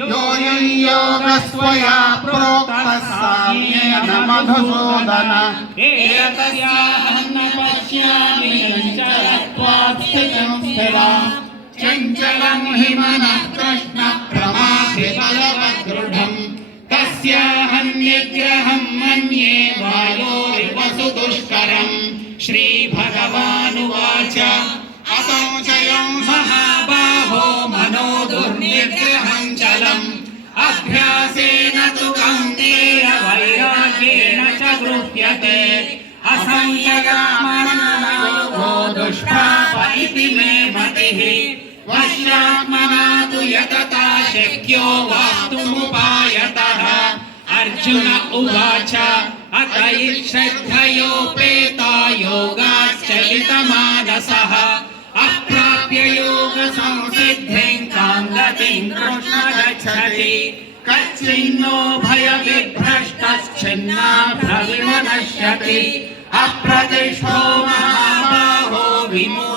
योऽयं योगस्त्वया प्रोक्तः साम्येन मधुसूदन एतस्याहं न पश्यामि चञ्चलत्वात् स्थितं स्थिराम् चञ्चलं हि मनः कृष्ण प्रमाथिबलवदृढम् तस्याहं निग्रहं मन्ये वायोरिव सुदुष्करम् श्रीभगवानुवाच असंशयं महाबाहो मनो दुर्निग्रहं चलम् अभ्यासेन तु कौन्तेय वैराग्येण च गृह्यते असंशयात्मनो दुष्प्राप इति मे मतिः वश्यात्मना तु यतता शक्यो वाप्तुमुपायतः अर्जुन उवाच अत श्रद्धयोपेता योगाश्चलितमानसः अप्राप्य योगसंसिद्धिं कां गतिं कृष्ण गच्छति कच्चिन्नो भयविभ्रष्टश्चिन्नाभ्रविनश्यति अप्रतिष्ठो महाबाहो विमूढः